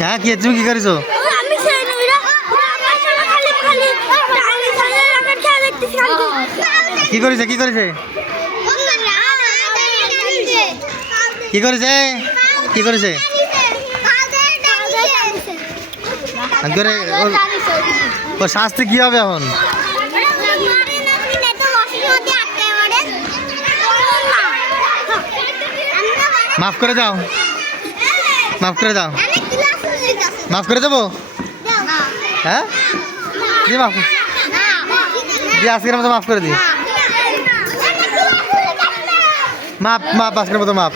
হ্যাঁ কি, তুমি কি করেছ? কি করেছে কি করেছে? কি করেছে? কি করেছে? শাস্তি কি হবে এখন? মাফ করে দাও। মাফ করে দাও। মাফ করে দেবো? হ্যাঁ? দিয়ে মাফ দি আজকের মতো মাফ করে দি মাপ মাপ আজকের মতো মাপ